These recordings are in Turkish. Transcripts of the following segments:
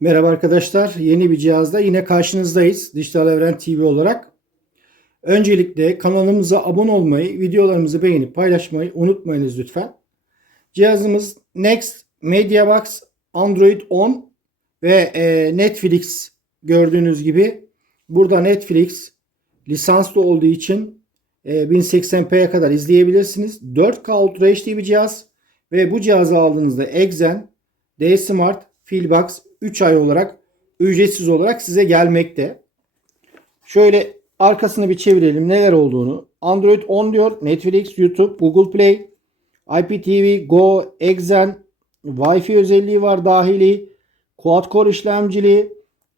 Merhaba arkadaşlar. Yeni bir cihazda yine karşınızdayız. Dijital Evren TV olarak. Öncelikle kanalımıza abone olmayı, videolarımızı beğenip paylaşmayı unutmayınız lütfen. Cihazımız Next MediaBox Android 10 ve e, Netflix gördüğünüz gibi. Burada Netflix lisanslı olduğu için 1080p'ye kadar izleyebilirsiniz. 4K Ultra HD bir cihaz ve bu cihazı aldığınızda Exen, D-Smart, Filbox 3 ay olarak ücretsiz olarak size gelmekte. Şöyle arkasını bir çevirelim neler olduğunu. Android 10 diyor. Netflix, YouTube, Google Play, IPTV, Go, Exen, Wi-Fi özelliği var dahili. Quad Core işlemcili,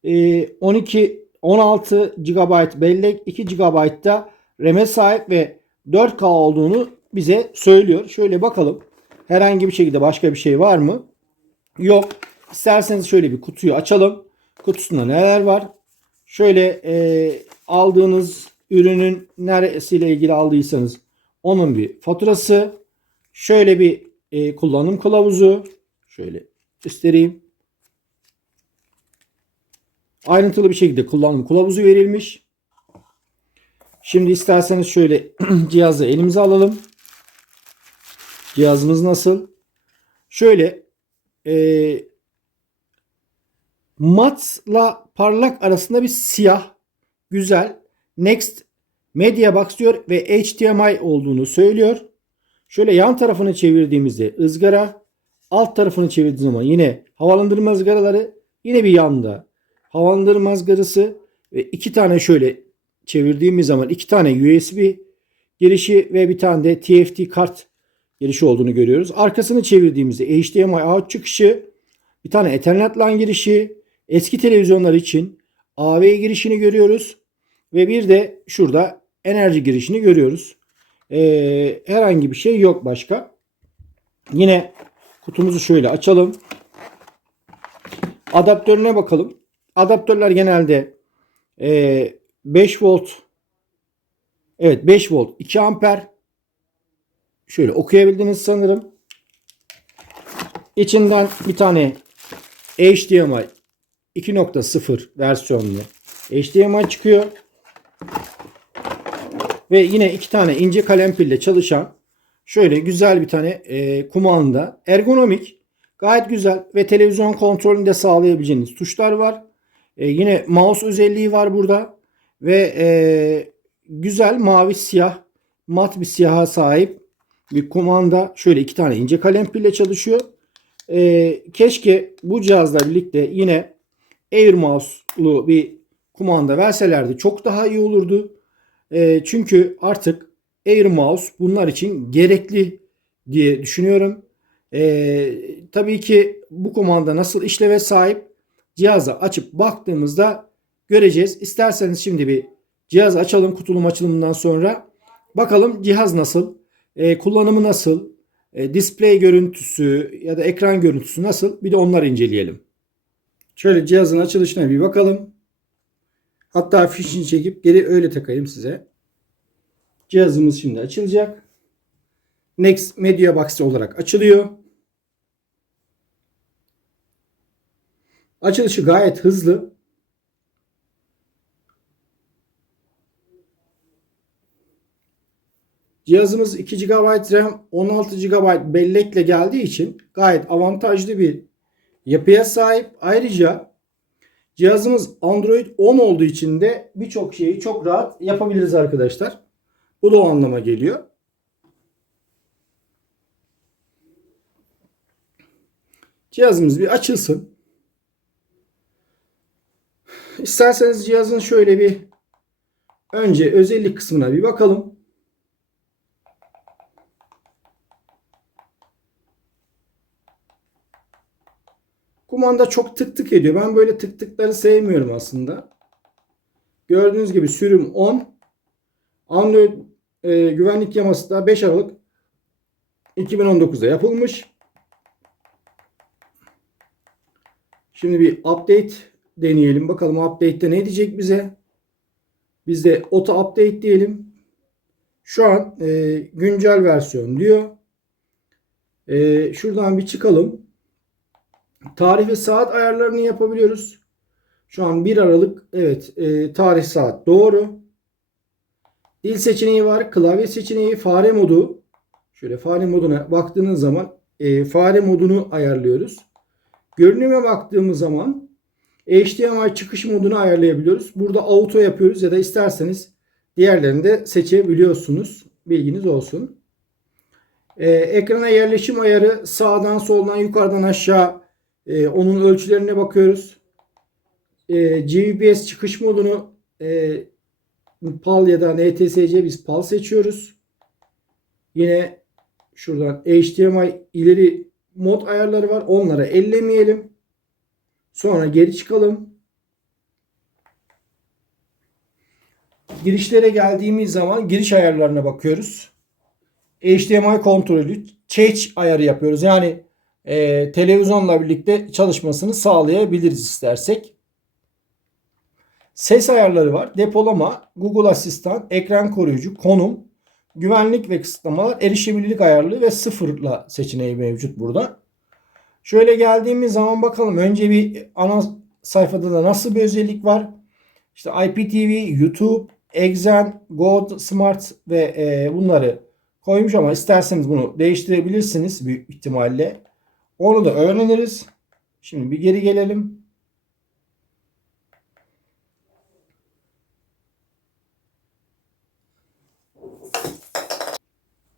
e, 12 16 GB bellek, 2 GB da RAM'e sahip ve 4K olduğunu bize söylüyor. Şöyle bakalım. Herhangi bir şekilde başka bir şey var mı? Yok. İsterseniz şöyle bir kutuyu açalım. Kutusunda neler var? Şöyle e, aldığınız ürünün neresiyle ilgili aldıysanız onun bir faturası. Şöyle bir e, kullanım kılavuzu. Şöyle göstereyim. Ayrıntılı bir şekilde kullanım kılavuzu verilmiş. Şimdi isterseniz şöyle cihazı elimize alalım. Cihazımız nasıl? Şöyle e, matla parlak arasında bir siyah güzel Next Media Box diyor ve HDMI olduğunu söylüyor. Şöyle yan tarafını çevirdiğimizde ızgara, alt tarafını çevirdiğimiz zaman yine havalandırma ızgaraları, yine bir yanda havalandırma ızgarası ve iki tane şöyle çevirdiğimiz zaman iki tane USB girişi ve bir tane de TFT kart girişi olduğunu görüyoruz. Arkasını çevirdiğimizde HDMI out çıkışı, bir tane Ethernet LAN girişi, eski televizyonlar için AV girişini görüyoruz. Ve bir de şurada enerji girişini görüyoruz. Ee, herhangi bir şey yok başka. Yine kutumuzu şöyle açalım. Adaptörüne bakalım. Adaptörler genelde e, 5 volt Evet 5 volt 2 amper Şöyle okuyabildiniz sanırım. İçinden bir tane HDMI 2.0 versiyonlu HDMI çıkıyor. Ve yine iki tane ince kalem pille çalışan şöyle güzel bir tane e, kumanda. Ergonomik gayet güzel ve televizyon kontrolünü de sağlayabileceğiniz tuşlar var. E, yine mouse özelliği var burada. Ve e, güzel mavi siyah mat bir siyaha sahip bir kumanda. Şöyle iki tane ince kalem pille çalışıyor. E, keşke bu cihazla birlikte yine Air Mouse'lu bir kumanda verselerdi çok daha iyi olurdu. E, çünkü artık Air Mouse bunlar için gerekli diye düşünüyorum. E, tabii ki bu kumanda nasıl işleve sahip cihazı açıp baktığımızda göreceğiz. İsterseniz şimdi bir cihaz açalım kutulum açılımından sonra. Bakalım cihaz nasıl, e, kullanımı nasıl, e, display görüntüsü ya da ekran görüntüsü nasıl bir de onları inceleyelim. Şöyle cihazın açılışına bir bakalım. Hatta fişini çekip geri öyle takayım size. Cihazımız şimdi açılacak. Next Media Box olarak açılıyor. Açılışı gayet hızlı. Cihazımız 2 GB RAM, 16 GB bellekle geldiği için gayet avantajlı bir yapıya sahip. Ayrıca cihazımız Android 10 olduğu için de birçok şeyi çok rahat yapabiliriz arkadaşlar. Bu da o anlama geliyor. Cihazımız bir açılsın. İsterseniz cihazın şöyle bir önce özellik kısmına bir bakalım. Kumanda çok tık tık ediyor. Ben böyle tık tıkları sevmiyorum aslında. Gördüğünüz gibi sürüm 10. Android e, güvenlik yaması da 5 Aralık 2019'da yapılmış. Şimdi bir update deneyelim. Bakalım update'te ne diyecek bize. Biz de auto update diyelim. Şu an e, güncel versiyon diyor. E, şuradan bir çıkalım. Tarih ve saat ayarlarını yapabiliyoruz. Şu an 1 Aralık. Evet e, tarih saat doğru. Dil seçeneği var. Klavye seçeneği. Fare modu. Şöyle fare moduna baktığınız zaman e, fare modunu ayarlıyoruz. Görünüme baktığımız zaman HDMI çıkış modunu ayarlayabiliyoruz. Burada auto yapıyoruz ya da isterseniz diğerlerini de seçebiliyorsunuz. Bilginiz olsun. Ee, ekrana yerleşim ayarı sağdan soldan yukarıdan aşağı e, onun ölçülerine bakıyoruz. E, GPS çıkış modunu e, PAL ya da NTSC biz PAL seçiyoruz. Yine şuradan HDMI ileri mod ayarları var. Onlara ellemeyelim. Sonra geri çıkalım. Girişlere geldiğimiz zaman giriş ayarlarına bakıyoruz. HDMI kontrolü, change ayarı yapıyoruz. Yani e, televizyonla birlikte çalışmasını sağlayabiliriz istersek. Ses ayarları var. Depolama, Google Asistan, ekran koruyucu, konum, güvenlik ve kısıtlamalar, erişebilirlik ayarları ve sıfırla seçeneği mevcut burada. Şöyle geldiğimiz zaman bakalım önce bir ana sayfada da nasıl bir özellik var. İşte IPTV, YouTube, Exen, Go Smart ve e, bunları koymuş ama isterseniz bunu değiştirebilirsiniz büyük ihtimalle. Onu da öğreniriz. Şimdi bir geri gelelim.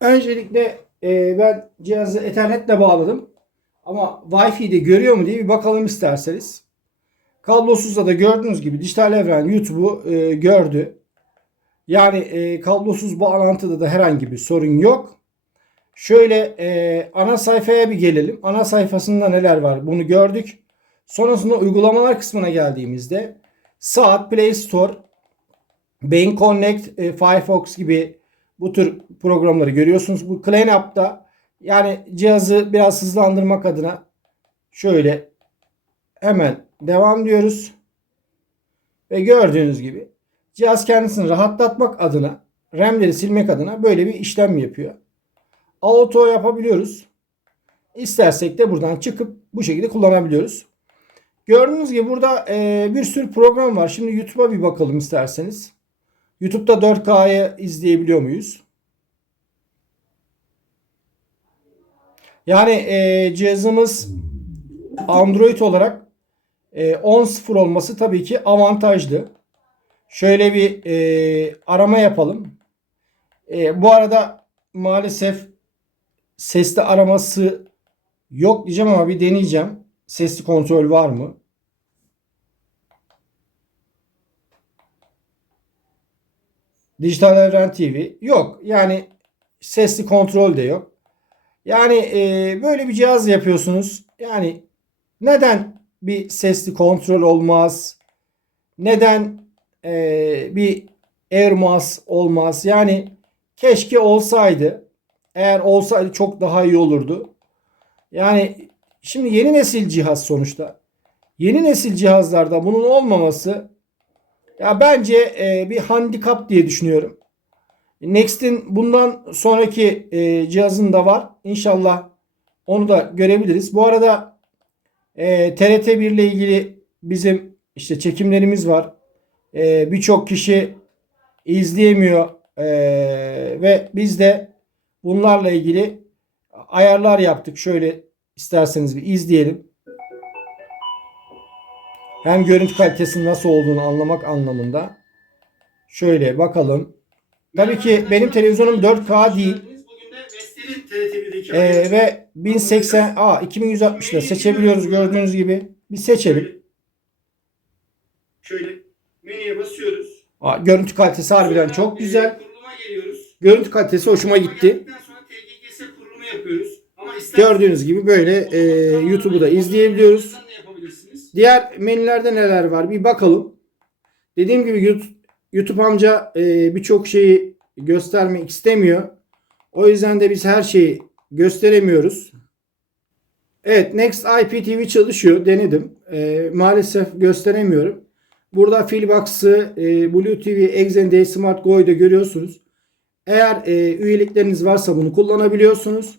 Öncelikle e, ben cihazı ethernetle bağladım. Ama Wi-Fi'de görüyor mu diye bir bakalım isterseniz. Kablosuzda da gördüğünüz gibi dijital evren YouTube'u e, gördü. Yani e, kablosuz bağlantıda da herhangi bir sorun yok. Şöyle e, ana sayfaya bir gelelim. Ana sayfasında neler var bunu gördük. Sonrasında uygulamalar kısmına geldiğimizde Saat, Play Store, Bing Connect, e, Firefox gibi bu tür programları görüyorsunuz. Bu Clean Up'ta yani cihazı biraz hızlandırmak adına şöyle hemen devam diyoruz. Ve gördüğünüz gibi cihaz kendisini rahatlatmak adına RAM'leri silmek adına böyle bir işlem yapıyor. Auto yapabiliyoruz. İstersek de buradan çıkıp bu şekilde kullanabiliyoruz. Gördüğünüz gibi burada e, bir sürü program var. Şimdi YouTube'a bir bakalım isterseniz. YouTube'da 4K'yı izleyebiliyor muyuz? Yani e, cihazımız Android olarak e, 10.0 olması tabii ki avantajlı. Şöyle bir e, arama yapalım. E, bu arada maalesef sesli araması yok diyeceğim ama bir deneyeceğim. Sesli kontrol var mı? Dijital Evren TV yok. Yani sesli kontrol de yok. Yani e, böyle bir cihaz yapıyorsunuz. Yani neden bir sesli kontrol olmaz? Neden e, bir AirMouse olmaz? Yani keşke olsaydı. Eğer olsaydı çok daha iyi olurdu. Yani şimdi yeni nesil cihaz sonuçta. Yeni nesil cihazlarda bunun olmaması ya bence e, bir handikap diye düşünüyorum. Next'in bundan sonraki e, cihazında var. İnşallah onu da görebiliriz. Bu arada e, TRT1 ile ilgili bizim işte çekimlerimiz var. E, Birçok kişi izleyemiyor e, ve biz de bunlarla ilgili ayarlar yaptık. Şöyle isterseniz bir izleyelim. Hem görüntü kalitesinin nasıl olduğunu anlamak anlamında. Şöyle bakalım. Tabii ki benim televizyonum 4K değil. Ee, ve 1080 a 2160'da seçebiliyoruz gördüğünüz gibi. Bir seçelim. Şöyle menüye basıyoruz. Aa, görüntü kalitesi harbiden çok güzel. Görüntü kalitesi hoşuma gitti. geldikten sonra TGGS kurulumu yapıyoruz. Ama isterseniz- Gördüğünüz gibi böyle e, YouTube'u da izleyebiliyoruz. Diğer menülerde neler var bir bakalım. Dediğim gibi YouTube, amca e, birçok şeyi göstermek istemiyor. O yüzden de biz her şeyi gösteremiyoruz. Evet Next IPTV çalışıyor. Denedim. E, maalesef gösteremiyorum. Burada Filbox'ı, e, Blue TV, Exen Day Smart Go'yu da görüyorsunuz. Eğer e, üyelikleriniz varsa bunu kullanabiliyorsunuz.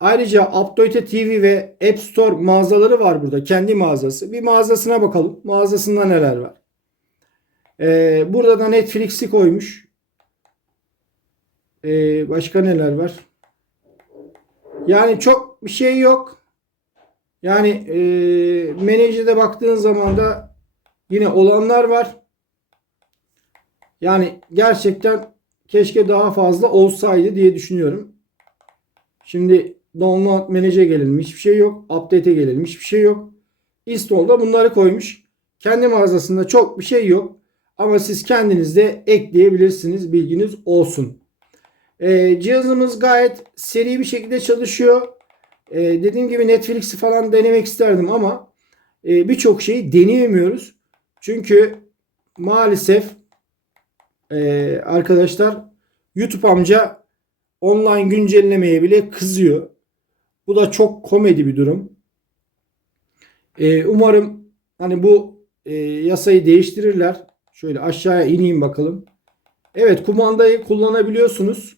Ayrıca Update TV ve App Store mağazaları var burada. Kendi mağazası. Bir mağazasına bakalım. Mağazasında neler var. E, burada da Netflix'i koymuş. E, başka neler var? Yani çok bir şey yok. Yani e, menajerde baktığın zaman da yine olanlar var. Yani gerçekten keşke daha fazla olsaydı diye düşünüyorum. Şimdi download manage'e gelelim. Hiçbir şey yok. Update'e gelelim. Hiçbir şey yok. Install'da bunları koymuş. Kendi mağazasında çok bir şey yok. Ama siz kendiniz de ekleyebilirsiniz. Bilginiz olsun. Ee, cihazımız gayet seri bir şekilde çalışıyor. Ee, dediğim gibi Netflix'i falan denemek isterdim ama e, birçok şeyi deneyemiyoruz. Çünkü maalesef e, arkadaşlar YouTube amca online güncellemeye bile kızıyor. Bu da çok komedi bir durum. E, umarım hani bu e, yasayı değiştirirler. Şöyle aşağıya ineyim bakalım. Evet kumandayı kullanabiliyorsunuz.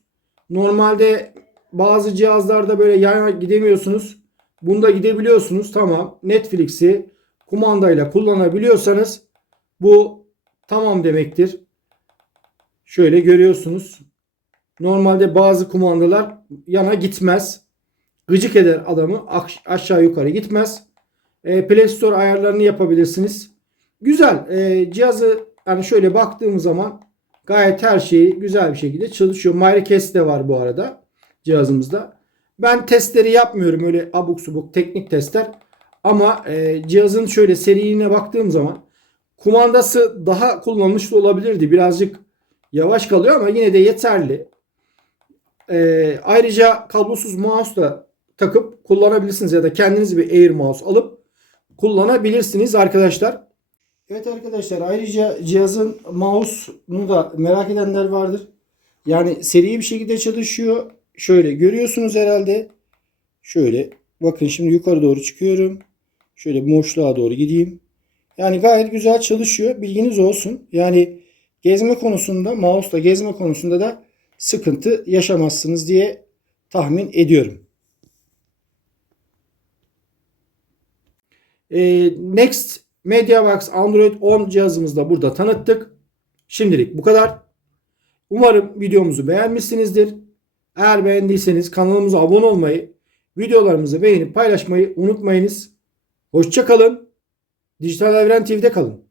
Normalde bazı cihazlarda böyle yana gidemiyorsunuz. Bunda gidebiliyorsunuz. Tamam. Netflix'i kumandayla kullanabiliyorsanız bu tamam demektir. Şöyle görüyorsunuz. Normalde bazı kumandalar yana gitmez. Gıcık eder adamı. Aş- aşağı yukarı gitmez. E, Play Store ayarlarını yapabilirsiniz. Güzel. E, cihazı yani şöyle baktığım zaman gayet her şeyi güzel bir şekilde çalışıyor. MyRequest de var bu arada cihazımızda. Ben testleri yapmıyorum öyle abuk subuk teknik testler. Ama e, cihazın şöyle seriliğine baktığım zaman kumandası daha kullanışlı olabilirdi. Birazcık yavaş kalıyor ama yine de yeterli. E, ayrıca kablosuz mouse da takıp kullanabilirsiniz ya da kendiniz bir Air mouse alıp kullanabilirsiniz arkadaşlar. Evet arkadaşlar ayrıca cihazın mouse'unu da merak edenler vardır. Yani seri bir şekilde çalışıyor. Şöyle görüyorsunuz herhalde. Şöyle bakın şimdi yukarı doğru çıkıyorum. Şöyle boşluğa doğru gideyim. Yani gayet güzel çalışıyor. Bilginiz olsun. Yani gezme konusunda mouse'la gezme konusunda da sıkıntı yaşamazsınız diye tahmin ediyorum. Ee, Next MediaBox Android 10 cihazımızda burada tanıttık. Şimdilik bu kadar. Umarım videomuzu beğenmişsinizdir. Eğer beğendiyseniz kanalımıza abone olmayı, videolarımızı beğenip paylaşmayı unutmayınız. Hoşçakalın. Dijital Evren TV'de kalın.